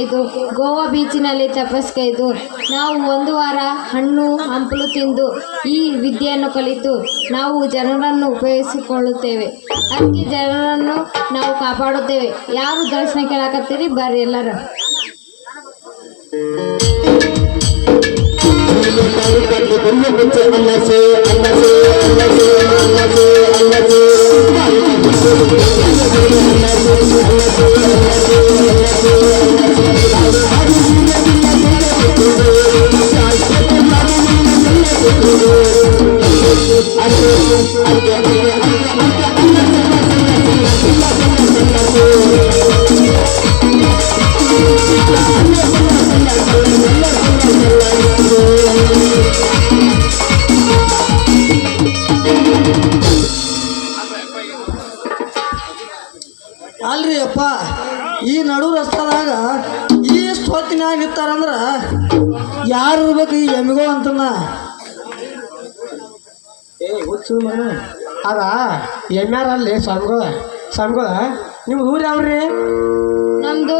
ತಪಸ್ಕೈದು, ಗೋವಾ ಬೀಚಿನಲ್ಲಿ ತಪಸ್ಕೈದು. ನಾವು ಒಂದು ವಾರ ಹಣ್ಣು ಹಂಪಲು ತಿಂದು ಈ ವಿದ್ಯೆಯನ್ನು ಕಲಿತು ನಾವು ಜನರನ್ನು ಉಪಯೋಗಿಸಿಕೊಳ್ಳುತ್ತೇವೆ. ಅದಕ್ಕೆ ಜನರನ್ನು ನಾವು ಕಾಪಾಡುತ್ತೇವೆ. ಯಾರು ದರ್ಶನ ಕೇಳಾಕತ್ತೀರಿ? ಬರ್ರಿ ಎಲ್ಲರೂ. ಅಲ್ರಿ ಅಪ್ಪ, ಈ ನಡು ರಸ್ತಾದಾಗ ಇಷ್ಟು ಹೊತ್ತಿನಾಗ ನಿಂತಾರಂದ್ರ ಯಾರು ಇರ್ಬೇಕು ಈ ಎಮ್ಮಿಗಳು ಅಂತನ? ಹುಚ್ಚು ಮಗ ಅದ ಎಮ್ಯಾರ ಅಲ್ಲಿ ಸ್ವಾಮಿಗಳ ನಿಮ್ದು ಊರು ಯಾವ್ರಿ? ನಮ್ದು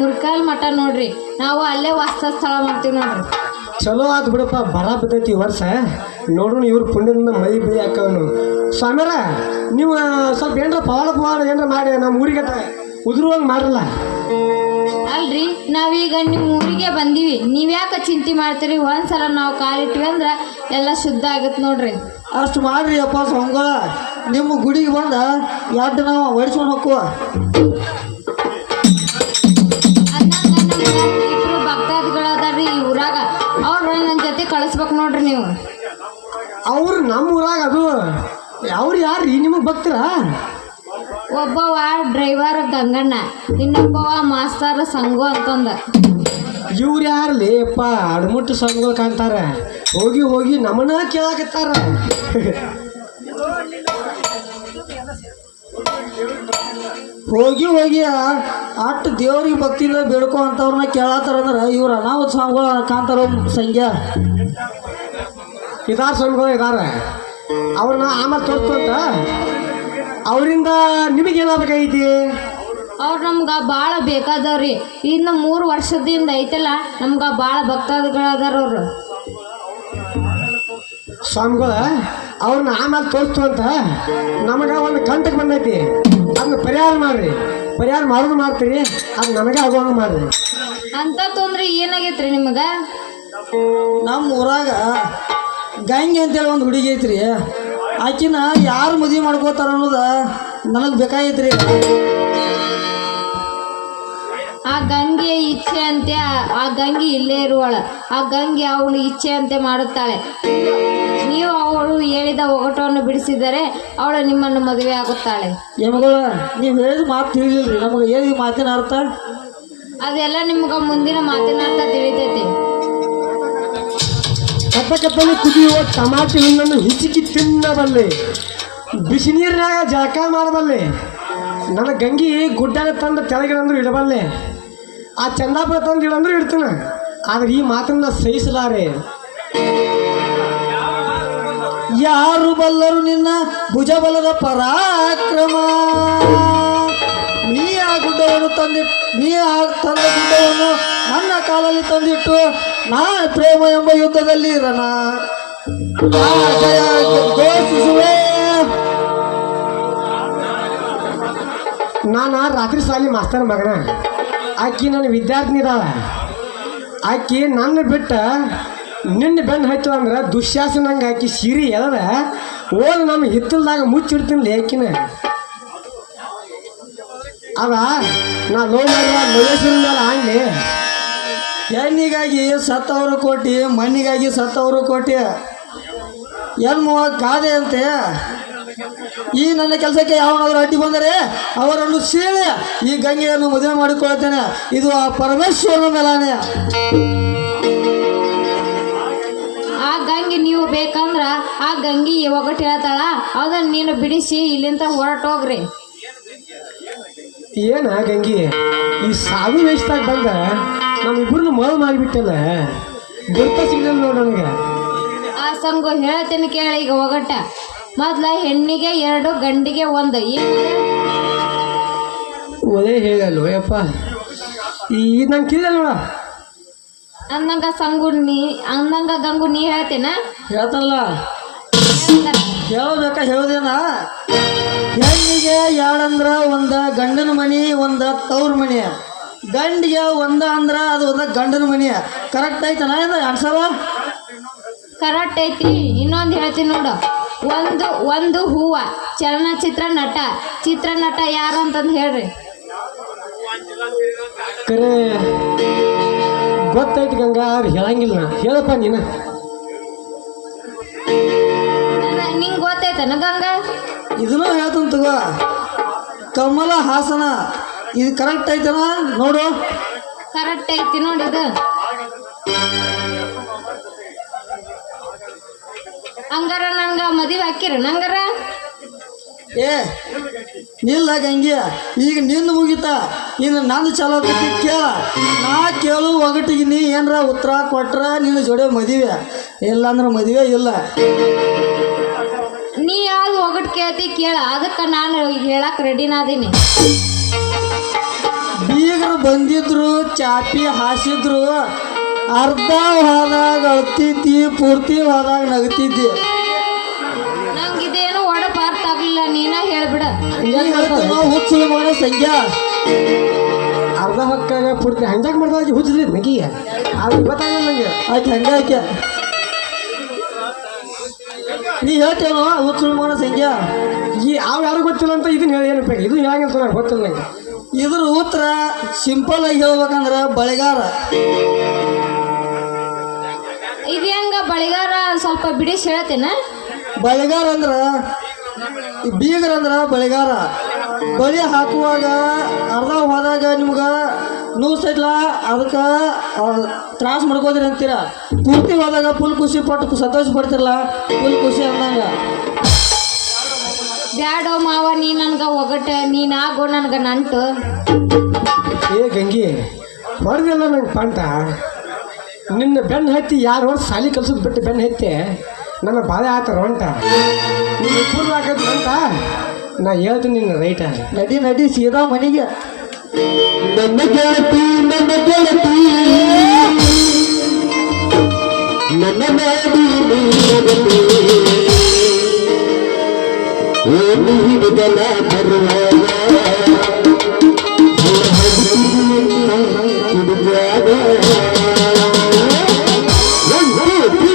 ಮುರ್ಕಾಲ್ ಮಠ ನೋಡ್ರಿ. ನಾವು ಅಲ್ಲೇ ವಾಸ್ತಸ್ಥಳ ಮಾಡ್ತೀವಿ ನೋಡ್ರಿ. ಚಲೋ ಆತು ಬಿಡಪ್ಪ, ಬರ ಬಿದ್ದೈತಿ ಈ ವರ್ಷ. ನೋಡ್ರು ಇವ್ರ ಪುಣ್ಯದಿಂದ ಮಳಿ ಬೆಳಿ ಹಾಕವನು. ಸ್ವಾಮ್ಯಾರ ನೀವು ಸ್ವಲ್ಪ ಏನಾರ ಪವಾಡ ಏನಾರ ಮಾಡಿ ನಮ್ಮ ಊರಿಗೆ ಉದುರುವಂಗೆ ಮಾಡಲ್ಲ. ಅಲ್ರಿ, ನಾವೀಗ ನಿಮ್ಮ ಊರಿಗೆ ಬಂದೀವಿ, ನೀವ್ಯಾಕೆ ಚಿಂತೆ ಮಾಡ್ತೀರಿ? ಒಂದ್ಸಲ ನಾವು ಕಾಲಿಟ್ವಿ ಅಂದ್ರೆ ಎಲ್ಲ ಶುದ್ಧ ಆಗತ್ತೆ ನೋಡ್ರಿ. ಅಷ್ಟು ಮಾಡ್ರಿ ಅಪ್ಪ ಸ್ವಾಮಿಗಳ. ನಿಮ್ಮ ಗುಡಿಗೆ ಬಂದ ಎರಡು ನಾವು ಹೊಡಿಸ್ಕೊಂಡು ಹೋಗುವ. ಇಬ್ರು ಭಕ್ತಾದಿಗಳದಾರ್ರಿ ಈ ಊರಾಗ, ಅವ್ರು ನನ್ನ ಜೊತೆ ಕಳಿಸ್ಬೇಕು ನೋಡ್ರಿ ನೀವು. ಅವ್ರು ನಮ್ಮ ಊರಾಗ ಅದು ಅವ್ರು ಯಾರ್ರಿ ನಿಮಗೆ ಭಕ್ತರ? ಒಬ್ಬವ ಡ್ರೈವರ್ ಗಂಗಣ್ಣ, ಇನ್ನೊಬ್ಬವ ಮಾಸ್ತರ್ ಸಂಗು ಅಂತಂದ. ಇವ್ರು ಯಾರ್ಲಿ ಅಪ್ಪ? ಅಡ್ಮುಟ್ಟು ಸಂಘ ಕಾಣ್ತಾರ. ಹೋಗಿ ನಮ್ಮನ್ನ ಕೇಳಾಕತ್ತಾರ. ಹೋಗಿ ಅಷ್ಟು ದೇವ್ರಿಗೆ ಭಕ್ತಿಯಿಂದ ಬೇಡ್ಕೊ ಅಂತವ್ರನ್ನ ಕೇಳತ್ತಾರಂದ್ರೆ ಇವ್ರು ಅನಾಹುತ ಸ್ವಾಮಿಗಳು ಕಾಂತಾರ ಸಂಖ್ಯಾ ಇದಾರ ಸ್ವಾಮಿಗಳು ಇದಾರ. ಅವ್ರನ್ನ ಆಮೇಲೆ ತೋರ್ತು ಅಂತ. ಅವರಿಂದ ನಿಮಗೇನಾಗಬೇಕೈತಿ? ಅವ್ರು ನಮ್ಗೆ ಭಾಳ ಬೇಕಾದವ್ರಿ. ಇನ್ನು 3 ವರ್ಷದಿಂದ ಐತಲ್ಲ, ನಮ್ಗೆ ಭಾಳ ಭಕ್ತಾದಿಗಳದಾರ ಅವರು. ಸ್ವಾಮಿಗಳ ಅವ್ರನ್ನ ಆಮೇಲೆ ತೋರಿಸ್ತು ಅಂತ ನಮಗೆ ಒಂದು ಕಂಟಕ್ಕೆ ಬಂದೈತಿ. ಅದನ್ನ ಪರಿಹಾರ ಮಾಡ್ರಿ. ಪರಿಹಾರ ಮಾಡೋದು ಮಾಡ್ತೀರಿ, ಅದು ನನಗೆ ಆಗೋಂಗೆ ಮಾಡ್ರಿ. ಅಂತ ತೊಂದ್ರೆ ಏನಾಗೈತ್ರಿ ನಿಮಗೆ? ನಮ್ಮ ಊರಾಗ ಗಂಗೆ ಅಂತೇಳಿ ಒಂದು ಹುಡುಗಿ ಐತ್ರಿ. ಆಕಿನ ಯಾರು ಮದುವೆ ಮಾಡ್ಕೋತಾರ ಅನ್ನೋದು ನನಗೆ ಬೇಕಾಗೈತ್ರಿ. ಆ ಗಂಗೆ ಇಚ್ಛೆ ಅಂತೆ, ಆ ಗಂಗೆ ಇಲ್ಲೇ ಇರುವಳ. ಆ ಗಂಗೆ ಅವಳು ಇಚ್ಛೆ ಅಂತೆ ಮಾಡುತ್ತಾಳೆ. ನೀವು ಅವಳು ಹೇಳಿದ ಒಗಟವನ್ನು ಬಿಡಿಸಿದರೆ ಅವಳು ನಿಮ್ಮನ್ನು ಮದುವೆ ಆಗುತ್ತಾಳೆ. ಎಮ್ಗಳ ನೀವು ಹೇಳಿದ ಮಾತು ತಿಳಿದಿಲ್ರಿ ನಮಗೆ. ಏನು ಮಾತಿನ ಅರ್ಥ? ಅದೆಲ್ಲ ನಿಮ್ಗೆ ಮುಂದಿನ ಮಾತಿನ ಅರ್ಥ ತಿಳಿತೈತಿ. ಕತ್ತಲಿ ಕುದಿಯುವ ಟಮಾಟಿ ಹಣ್ಣನ್ನು ಹಿಸುಕಿ ತಿನ್ನಬಲ್ಲೆ, ಬಿಸಿ ನೀರಿನಾಗ ಜಳಕ ಮಾಡಬಲ್ಲೆ, ನನ್ನ ಗಂಗಿ ಗುಡ್ಡಾಗ ತಂದು ತೆಳಗಿಡಂದ್ರು ಇಡಬಲ್ಲೆ, ಆ ಚಂದಾಪುರ ತಂದು ಇಡಂದ್ರು ಇಡ್ತಾನೆ. ಆದ್ರೆ ಈ ಮಾತನ್ನ ಸಹಿಸಲಾರೆ. ಯಾರು ಬಲ್ಲರು ನಿನ್ನ ಭುಜಬಲದ ಪರಾಕ್ರಮ? ನೀ ತಂದ ಗುಡ್ಡವನ್ನು ನನ್ನ ಕಾಲಲ್ಲಿ ತಂದಿಟ್ಟು ನಾ ಪ್ರೇಮ ಎಂಬ ಯುದ್ಧದಲ್ಲಿ ಇರನ ಘೋಷಿಸುವೆ. ನಾನು ರಾತ್ರಿ ಸಾಲಿ ಮಾಸ್ತರ್ ಮಗನ. ಆಕಿ ನನ್ನ ವಿದ್ಯಾರ್ಥಿನಿ ಇದಾಳ. ಆಕಿ ನನ್ನ ಬಿಟ್ಟ ನಿನ್ನ ಬೆನ್ನು ಹಚ್ಚು ಅಂದ್ರೆ ದುಶ್ಯಾಸನಂಗೆ ಆಕಿ ಸೀರೆ ಎಳದ ಓದ್ ನಮ್ಮ ಹಿತ್ತಲ್ದಾಗ ಮುಚ್ಚಿಡ್ತೀನಿ ಆಕಿನ. ಅದ ನಾ ಲೋ ಮಾಡಿದ ಮಹೇಶ್ವರ ಮೇಲೆ ಆಗಲಿ. ಹೆಣ್ಣಿಗಾಗಿ ಸತ್ತವರು ಕೋಟಿ, ಮಣ್ಣಿಗಾಗಿ ಸತ್ತವರು ಕೋಟಿ. ಎನ್ನುವ ಗಾದೆ ಅಂತೆ. ಈ ನನ್ನ ಕೆಲಸಕ್ಕೆ ಯಾವನಾದರೂ ಅಡ್ಡಿ ಬಂದರೆ ಅವರನ್ನು ಸೀಳೆ ಈ ಗಂಗೆಯನ್ನು ಮದುವೆ ಮಾಡಿಕೊಳ್ಳುತ್ತೇನೆ. ಇದು ಆ ಪರಮೇಶ್ವರನ ಮೇಲಾನೆ. ಆ ಗಂಗೆ ನೀವು ಬೇಕಂದ್ರ ಆ ಗಂಗಿ ಒಗಟ್ಟು ಹೇಳ್ತಾಳ, ಅದನ್ನ ನೀನು ಬಿಡಿಸಿ ಇಲ್ಲಿಂದ ಹೊರಟೋಗ್ರಿ. ಏನ ಗಂಗಿ ಈ ಸಾಧು ವೇಷದಾಗ ಬಂದ ನಮ್ಮಿಬ್ಬರನ್ನು ಮಳು ಮಾಡಿಬಿಟ್ಟಲ್ಲ, ಗುರ್ತ ಸಿಗಲಿಲ್ಲ ನೋಡು ನನಗೆ. ಆ ಸಂಗು ಹೇಳ್ತೇನೆ ಕೇಳಿ. ಈಗ ಒಗಟ ಮೊದ್ಲ ಹೆಣ್ಣಿಗೆ 2 ಗಂಡಿಗೆ 1. ಒದೇ ಹೇಳಲ್ವ ಯಪ್ಪ? ಇದು ನಂಗೆ ತಿಳಿದ ನೋಡ. ಅಂದಂಗ ಗಂಗು ನೀ ಹೇಳ್ತೇನ ಹೇಳ್ತಾನಲ್ಲ ಹೇಳ್ಬೇಕಾ ಹೇಳೋದೇನ. ಹೆಣ್ಣಿಗೆ ಎರಡಂದ್ರ ಒಂದ ಗಂಡನ ಮನಿ ಒಂದ ತವ್ರ ಮನಿ, ಗಂಡಿಗೆ ಒಂದ ಅಂದ್ರ ಅದು ಒಂದ ಗಂಡನ ಮನಿ. ಕರೆಕ್ಟ್ ಐತನ ಇದು ಆನ್ಸರ್? ಕರೆಕ್ಟ್ ಐತಿ. ಇನ್ನೊಂದು ಹೇಳ್ತೀನಿ ನೋಡು. ಒಂದು ಹೂವ ಚಲನಚಿತ್ರ ನಟ ಯಾರು ಅಂತಂದು ಹೇಳ್ರಿ. ಕರೆ ಗೊತ್ತೈತಿ ಗಂಗಾ, ಅವ್ರು ಹೇಳಂಗಿಲ್ಲ. ಹೇಳಪ್ಪ ನೀನು. ನಿಂಗೆ ಗೊತ್ತೈತನ ಗಂಗಾ? ಇದನ್ನು ಹೇಳ್ತಾನ ತಗೋ, ಕಮಲ ಹಾಸನ. ಇದು ಕರೆಕ್ಟ್ ಐತನ ನೋಡು. ಕರೆಕ್ಟ್ ಐತಿ ನೋಡಿ. ಇದು ಹಂಗಾರ ನಂಗ ಮದುವೆ ಹಾಕಿರ ನಂಗಾರ? ಏ ನಿಲ್ಲ ಗಂಗಿ, ಈಗ ನಿನ್ನ ಮುಗಿತ, ಇನ್ನು ನಂದು ಚಲೋ ಆಕೈತಿ. ಕೇಳ, ನಾ ಕೇಳು ಒಗಟಿಗೆ ನೀ ಏನರ ಉತ್ತರ ಕೊಟ್ರ ನಿನ್ನ ಜೋಡಿ ಮದುವೆ, ಇಲ್ಲಾಂದ್ರೆ ಮದುವೆ ಇಲ್ಲ. ನೀ ಯಾವ್ದು ಒಗಟ್ ಕೇಳ್ತಿ ಕೇಳ, ಅದಕ್ಕೆ ನಾನು ಹೇಳಕ್ ರೆಡಿನಾದೀನಿ. ಬೀಗರು ಬಂದಿದ್ರು, ಚಾಪಿ ಹಾಸಿದ್ರು, ಅರ್ಧ ಹೋದಾಗ ಅಳ್ತಿದ್ದಿ, ಪೂರ್ತಿ ಹೋದಾಗ ನಗ್ತಿದ್ದಿ. ನಂಗೆ ಇದೇನು ಒಡಪ್ ಅರ್ಥ ಆಗ್ಲಿಲ್ಲ, ನೀನ ಹೇಳ್ಬಿಡ. ಹುಚ್ಚು ಮಾಡೋ ಸಂಖ್ಯಾ ಅರ್ಧ ಹೊಕ್ಕಾಗ ಪೂರ್ತಿ ಹಂಗಾಗ ಮಾಡ್ದಾಗ ಹುಚ್ಚಿದ್ರಿ ನಗಿಯ. ಅದು ಗೊತ್ತಾಗಲ್ಲ ನನಗೆ. ಆಯ್ತು ಹಂಗಾಯ್ಕೆ ನೀ ಹೇಳ್ತೇನೋ ಹುಚ್ಚು ಮಾಡೋ ಸಂಖ್ಯಾ. ಅವು ಯಾರು ಗೊತ್ತಿಲ್ಲ ಅಂತ ಇದನ್ನ ಹೇಳಿ ಏನು ಬೇಕು? ಇದು ಹೇಳಂಗಿಲ್ಲ ನನಗೆ ಗೊತ್ತಿಲ್ಲ ನಂಗೆ. ಇದ್ರ ಉತ್ತರ ಸಿಂಪಲ್ ಆಗಿ ಹೇಳ್ಬೇಕಂದ್ರೆ ಬಳೆಗಾರ. ಇದು ಹೆಂಗ ಬಳಿಗಾರ? ಸ್ವಲ್ಪ ಬಿಡಿಸಿ ಹೇಳ್ತೇನ. ಬಳೆಗಾರ ಅಂದ್ರ ಬೀಗರ ಅಂದ್ರ ಬಳೆಗಾರ. ಬಳಿ ಹಾಕುವಾಗ ಅರ್ಧ ಹೋದಾಗ ನಿಮ್ಗೆ ನೋವು ಅದಕ್ಕೆ ತ್ರಾಸ ಮಾಡ್ಕೋದ್ರಿ ಅಂತೀರ. ಪೂರ್ತಿ ಹೋದಾಗ ಫುಲ್ ಖುಷಿ ಪಟ್ಟು ಸಂತೋಷ ಪಡ್ತಿರಲ್ಲ, ಫುಲ್ ಖುಷಿ ಅಂದಂಗ. ಬ್ಯಾಡೋ ಮಾವ, ನೀ ನನ್ಗ ಒಗಟ, ನೀನಾಗೋ ನನ್ಗ ನಂಟು. ಏ ಗಂಗಿ, ಹೊಡೆದಿಲ್ಲ ನಂಗೆ ಪಂಟ. ನಿನ್ನ ಬೆನ್ನು ಹತ್ತಿ 2 ವರ್ಷ ಸಾಲಿ ಕಲ್ಸೋದು ಬಿಟ್ಟು ಬೆನ್ನು ಹತ್ತಿ ನನ್ನ ಬಾಳೆ ಆತರ ಹೊಂಟ. ನಿನ್ನ ಪೂರ್ವ ಹಾಕೋದು ಹೊಂಟ. ನಾ ಹೇಳ್ತೀನಿ ನಿನ್ನ ರೈಟ. ನಡಿ ಸೀದಾ ಮನೆಗೆ. ನನ್ನ ಗೆಳತಿ ನನ್ನ ಗೆಳತಿ ನನ್ನ ಮಾಡಿ ಹಿಡಿದಲ ಬರುವಾಗ ನನ್ನ ಗೆಳತಿ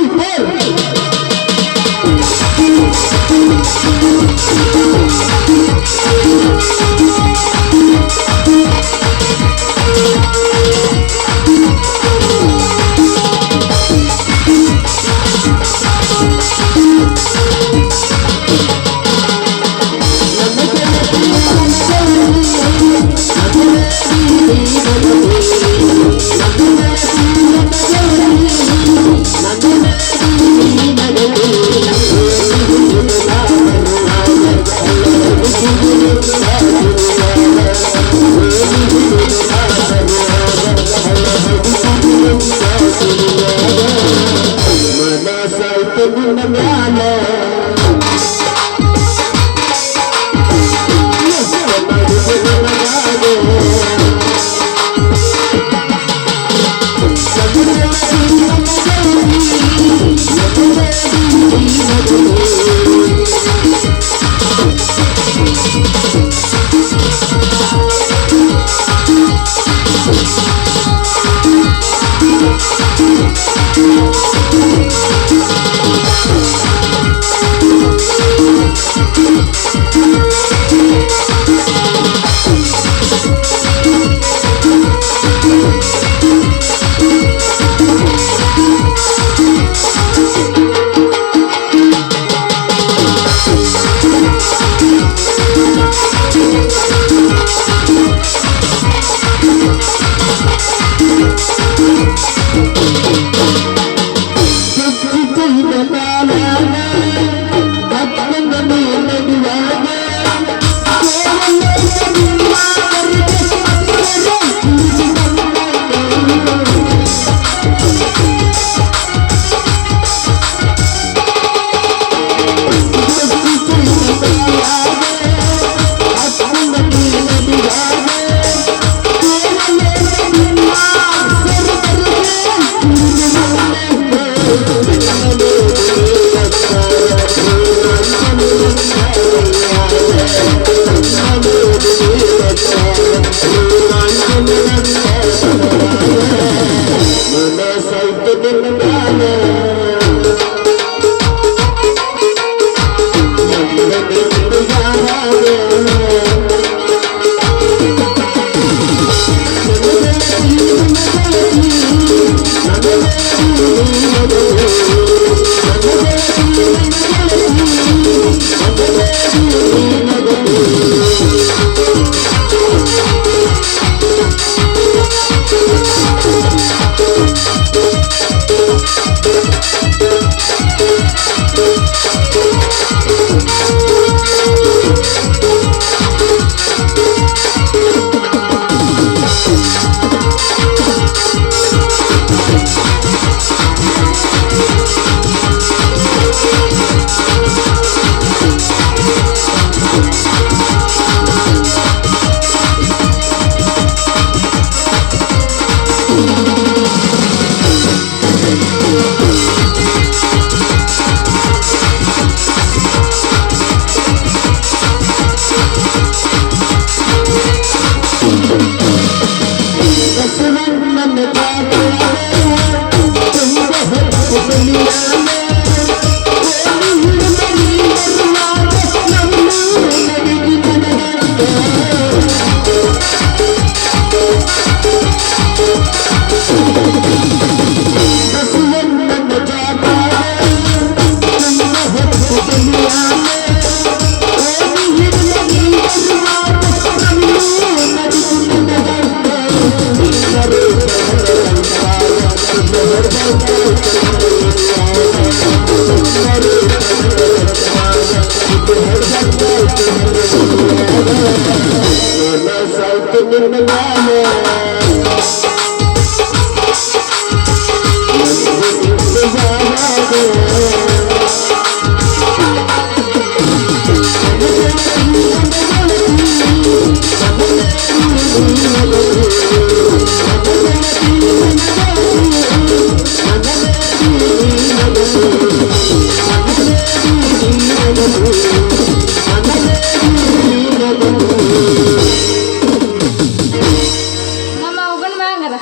ನಮ್ಮ ಹೋಗೋಣ ಹಂಗಾರ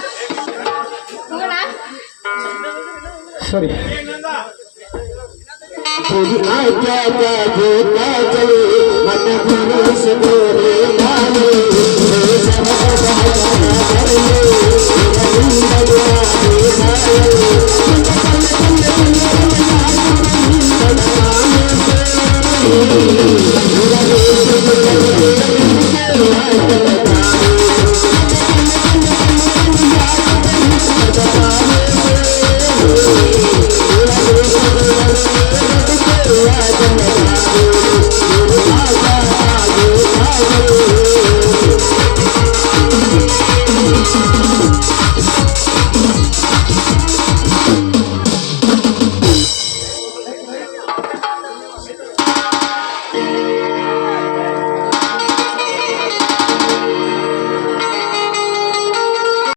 ಹೋಗೋಣ. ಸರಿ Thank you.